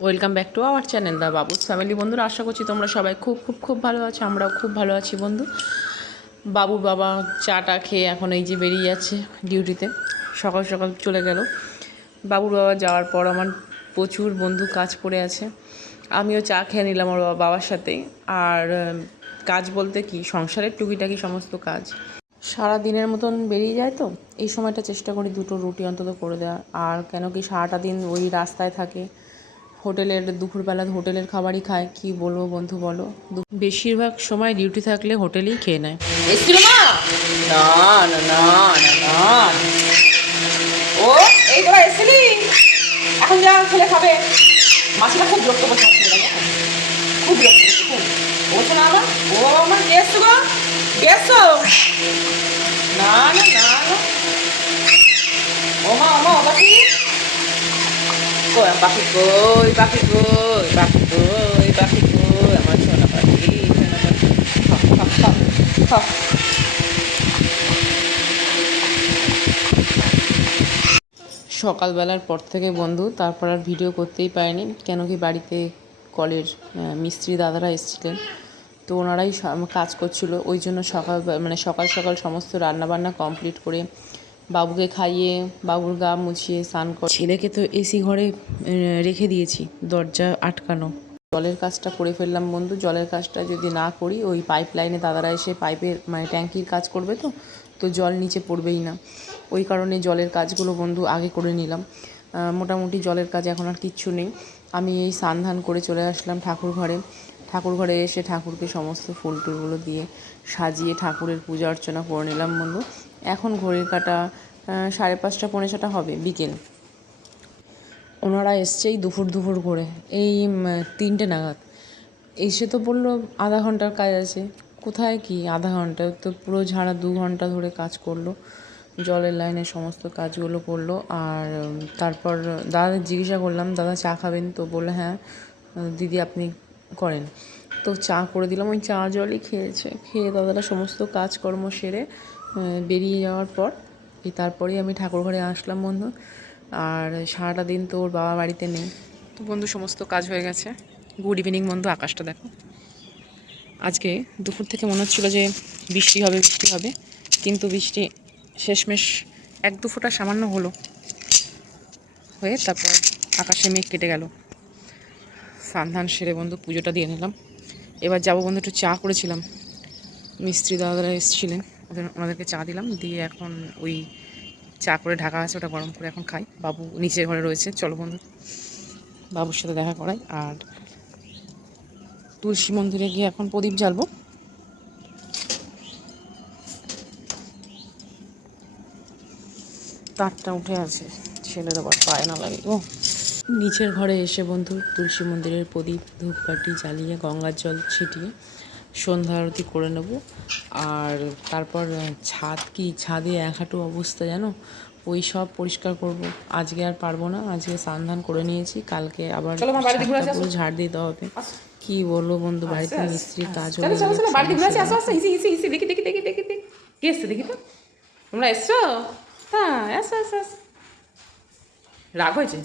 Welcome back to our channel the Babus family বন্ধুরা, আশা করছি তোমরা সবাই খুব খুব খুব ভালো আছো, আমরাও খুব ভালো আছি বন্ধু। বাবুর বাবা, চাটা খেয়ে এখন এই যে বেরিয়ে যাচ্ছে ডিউটিতে। সকাল সকাল চলে গেল। বাবুর বাবা যাওয়ার পর আমার প্রচুর বন্ধু কাজ পড়ে আছে। আমিও চা খেয়ে নিলাম বাবা- বাবার সাথে। আর কাজ বলতে কি, সংসারের টুকিটাকি সমস্ত কাজ। সারা দিনের মতন বেরিয়ে যায় তো, এই সময়টা চেষ্টা করি দুটো রুটি অন্তত করে দেওয়া আর কেন কি সারাটা দিন ওই রাস্তায় থাকে। হোটেলের দুপুরবেলা হোটেলের খাবারই খায়। কি বলব বন্ধু বলো? বেশিরভাগ সময় ডিউটি থাকলে হোটেলেই খেয়ে নেয়। না না না না ও এই তোরা এসছিলি এখন যা ছেলে খাবে। মাসিটা খুব বিরক্ত করছে আমার ছেলেটাকে এখন। খুব বিরক্ত করছে খুব। বলছে না আমার ও বাবা আমার কে গো কে না না না না ও মা ও মা ও পাখি কই আমার পাখি কই পাখি কই পাখি কই পাখি কই আমার সোনা পাখি সোনা পাখি খাও খাও সকালবেলার পর থেকে বন্ধু, তারপর আর ভিডিও করতেই পারিনি, কেন কি বাড়িতে কলের মিস্ত্রি দাদারা এসেছিলেন। তো ওনারাই কাজ করছিল, ওই জন্য সকাল মানে সকাল সকাল সমস্ত রান্নাবান্না কমপ্লিট করে বাবুকে খাইয়ে বাবুর গা মুছিয়ে স্নান করে ছেলেকে তো এসি ঘরে রেখে দিয়েছি দরজা আটকানো। জলের কাজটা করে ফেললাম বন্ধু জলের কাজটা যদি না করি ওই পাইপ লাইনে দাদারা এসে পাইপের মানে ট্যাঙ্কির কাজ করবে তো তো জল নিচে পড়বেই না। ওই কারণে জলের কাজগুলো বন্ধু আগে করে নিলাম। মোটামুটি জলের কাজ এখন আর কিচ্ছু নেই। আমি এই সান্ধান করে চলে আসলাম ঠাকুর ঘরে। ঠাকুর ঘরে এসে ঠাকুরকে সমস্ত ফুল টুলগুলো দিয়ে সাজিয়ে ঠাকুরের পূজা অর্চনা করে নিলাম বন্ধু। এখন ঘড়ির কাটা সাড়ে পাঁচটা, পৌনে ছটা হবে বিকেল। ওনারা এসছেই দুপুর দুপুর করে। এই তিনটে নাগাদ। এসে তো বলল আধা ঘণ্টার কাজ আছে। কোথায় কি আধা ঘণ্টা? তো পুরো ঝাড়া দু ঘণ্টা ধরে কাজ করল। জলের লাইনে সমস্ত কাজগুলো করল। আর তারপর দাদা জিজ্ঞাসা করলাম, দাদা চা খাবেন? তো বলল হ্যাঁ দিদি আপনি করেন। তো চা করে দিলাম। ওই চা জলই খেয়েছে। খেয়ে দাদারা সমস্ত কাজকর্ম সেরে বেরিয়ে যাওয়ার পর, এই তারপরেই আমি ঠাকুর ঘরে আসলাম বন্ধু। আর সারাটা দিন তো ওর বাবা বাড়িতে নেই। তো বন্ধু, সমস্ত কাজ হয়ে গেছে। গুড ইভিনিং বন্ধু, আকাশটা দেখো। আজকে দুপুর থেকে মনে হচ্ছিল যে বৃষ্টি হবে বৃষ্টি হবে, কিন্তু বৃষ্টি শেষমেশ এক দু ফোঁটা সামান্য হলো। হয়ে তারপর আকাশে মেঘ কেটে গেল। সান্ধান সেরে বন্ধু পুজোটা দিয়ে নিলাম। এবার যাব বন্ধু, একটু চা করেছিলাম। মিস্ত্রি দাদারা এসেছিলেন। ওনাদেরকে চা দিলাম, দিয়ে এখন ওই চা করে ঢাকা আছে, ওটা গরম করে এখন খাই। বাবু নিচের ঘরে রয়েছে। চলো বন্ধু, বাবুর সাথে দেখা করাই। আর তুলসী মন্দিরে গিয়ে এখন প্রদীপ জ্বালবো। তারটা উঠে আছে ছেলের আবার পায়ে না লাগে। ও। নিচের ঘরে এসে বন্ধু, তুলসী মন্দিরের প্রদীপ, ধূপকাঠি জ্বালিয়ে গঙ্গার জল ছিটিয়ে সন্ধ্যা আরতি করে নেব। আর তারপর ছাদ কি ছাদে এক হাঁটু অবস্থা জানো? ওই সব পরিষ্কার করব। আজকে আর পারব না আজকে স্নান করে নিয়েছি কালকে আবার পুরো ঝাড় দিতে হবে। কি বলব বন্ধু বাড়িতে মিস্ত্রির কাজ চলো চলো চলো বাড়িতে ঘুরে আসি আসো আসো ইসি ইসি ইসি দেখি দেখি দেখি দেখি। দেখি কে এসছে দেখি তো। তোমরা এসছো? হ্যাঁ এসো এসো এসো রাগ হয়েছে?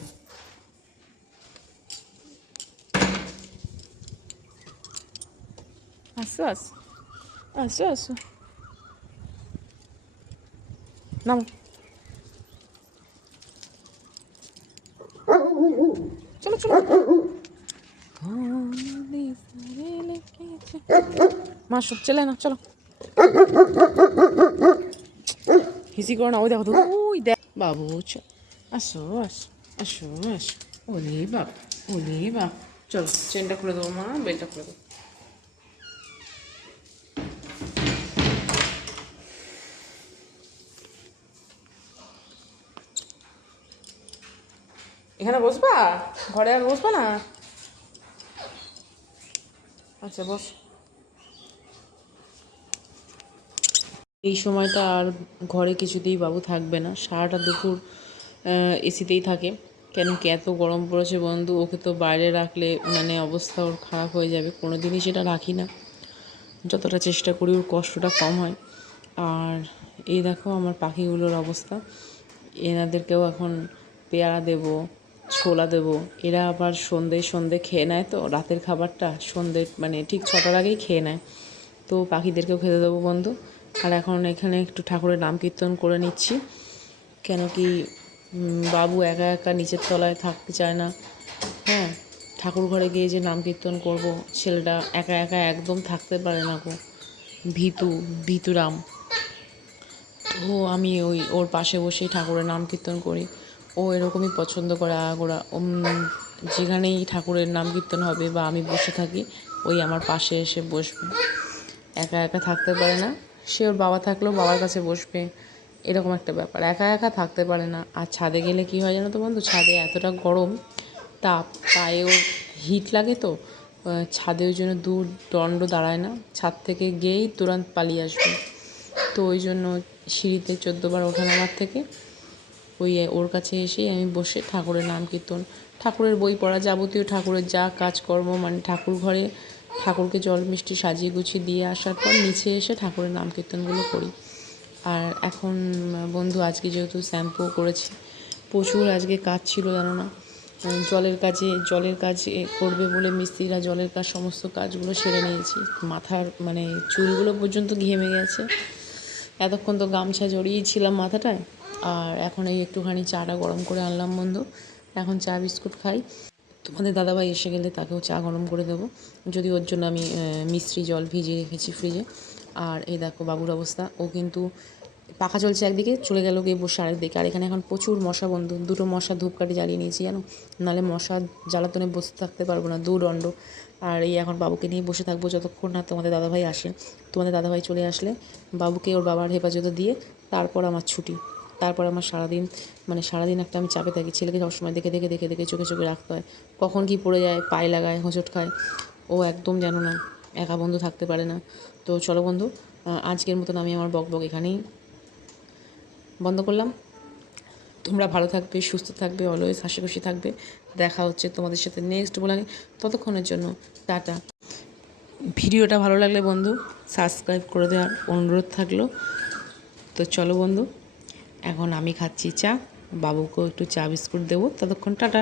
আসো আসো আসো আসো নাম চলো চলো সব চলে না চলো হিসি করো না ওই দেখো ওই দেখ বাবু আসো আসো আসো আসো ওলে বাপ ওলে বাপ চলো চেনটা খুলে দেবো, মা, বেলটা খুলে দেবো। এখানে বসবা? ঘরে আর বসবা না? আচ্ছা বস। এই সময়টা আর ঘরে কিছুতেই বাবু থাকবে না। সারাটা দুপুর এসিতেই থাকে। কেন কি এত গরম পড়েছে বন্ধু, ওকে তো বাইরে রাখলে মানে অবস্থা ওর খারাপ হয়ে যাবে। কোনো দিনই সেটা রাখি না। যতটা চেষ্টা করি ওর কষ্টটা কম হয়। আর এই দেখো আমার পাখিগুলোর অবস্থা। এনাদেরকেও এখন পেয়ারা দেবো ছোলা দেবো। এরা আবার সন্ধে সন্ধে খেয়ে নেয় তো, রাতের খাবারটা সন্ধে মানে ঠিক ছটার আগেই খেয়ে নেয়। তো পাখিদেরকেও খেতে দেবো বন্ধু। আর এখন এখানে একটু ঠাকুরের নাম কীর্তন করে নিচ্ছি। কেন কি বাবু একা একা নিচের তলায় থাকতে চায় না। হ্যাঁ ঠাকুর ঘরে গিয়ে যে নাম কীর্তন করব, ছেলেটা একা একা একদম থাকতে পারে না গো। ভীতু, ভীতুরাম। তো আমি ওই ওর পাশে বসেই ঠাকুরের নাম কীর্তন করি। ও এরকমই পছন্দ করে আগাগোড়া যেখানেই ঠাকুরের নাম কীর্তন হবে বা আমি বসে থাকি, ওই আমার পাশে এসে বসবে। একা একা থাকতে পারে না। সে ওর বাবা থাকলেও বাবার কাছে বসবে। এরকম একটা ব্যাপার। একা একা থাকতে পারে না। আর ছাদে গেলে কী হয় জানো তো বন্ধু? ছাদে এতটা গরম, তাপ পায়ে ওর হিট লাগে তো ছাদে ওই জন্য দূর দণ্ড দাঁড়ায় না। ছাদ থেকে গিয়েই তুরন্ত পালিয়ে আসবে। তো ওই জন্য সিঁড়িতে চোদ্দোবার ওঠা নামার থেকে ওই ওর কাছে এসেই আমি বসে ঠাকুরের নাম কীর্তন। ঠাকুরের বই পড়া যাবতীয় ঠাকুরের যা কাজকর্ম মানে ঠাকুর ঘরে ঠাকুরকে জল মিষ্টি সাজিয়ে গুছিয়ে দিয়ে আসার পর নিচে এসে ঠাকুরের নাম কীর্তনগুলো করি। আর এখন, বন্ধু, আজকে যেহেতু শ্যাম্পু করেছি, প্রচুর আজকে কাজ ছিল, জানো না? জলের কাজে, জলের কাজ করবে বলে মিস্ত্রিরা জলের কাজ, সমস্ত কাজগুলো সেরে নিয়েছি। মাথার মানে চুলগুলো পর্যন্ত ঘেমে গেছে। এতক্ষণ তো গামছা জড়িয়েই ছিলাম মাথাটায়। আর এখন এই একটুখানি চাটা গরম করে আনলাম বন্ধু। এখন চা বিস্কুট খাই। তোমাদের দাদাভাই এসে গেলে তাকেও চা গরম করে দেবো। যদি ওর জন্য আমি মিশ্রি জল ভিজিয়ে রেখেছি ফ্রিজে আর এই দেখো বাবুর অবস্থা। ও কিন্তু পাখা চলছে একদিকে, চলে গেল গিয়ে বসে আরেকদিকে আর এখানে এখন প্রচুর মশা বন্ধু। দুটো মশা ধূপকাঠি জ্বালিয়ে নিয়েছি জানো? নাহলে মশা জ্বালাতনে বসে থাকতে পারব না দুদণ্ড আর এই এখন বাবুকে নিয়ে বসে থাকব যতক্ষণ না তোমাদের দাদাভাই আসে। তোমাদের দাদাভাই চলে আসলে বাবুকে ওর বাবার হেফাজতে দিয়ে তারপর আমার ছুটি। তারপর আমার সারাদিন মানে সারাদিন একটা আমি চাপে থাকি। ছেলেকে সবসময় দেখে দেখে দেখে দেখে চোখে চোখে রাখতে হয়। কখন কি পড়ে যায়, পায়ে লাগায়, হোঁচট খায়, ও একদম যেন না, একা বন্ধু থাকতে পারে না। তো চলো বন্ধু আজকের মতন আমি আমার বক বক এখানেই বন্ধ করলাম। তোমরা ভালো থাকবে, সুস্থ থাকবে অলওয়েজ হাসি খুশি থাকবে। দেখা হচ্ছে তোমাদের সাথে নেক্সট বলে ততক্ষণের জন্য টাটা। ভিডিওটা ভালো লাগলে বন্ধু সাবস্ক্রাইব করে দেওয়ার অনুরোধ থাকল। তো চলো বন্ধু। এখন আমি খাচ্ছি চা। বাবুকেও একটু চা বিস্কুট দেবো। ততক্ষণ টাটা।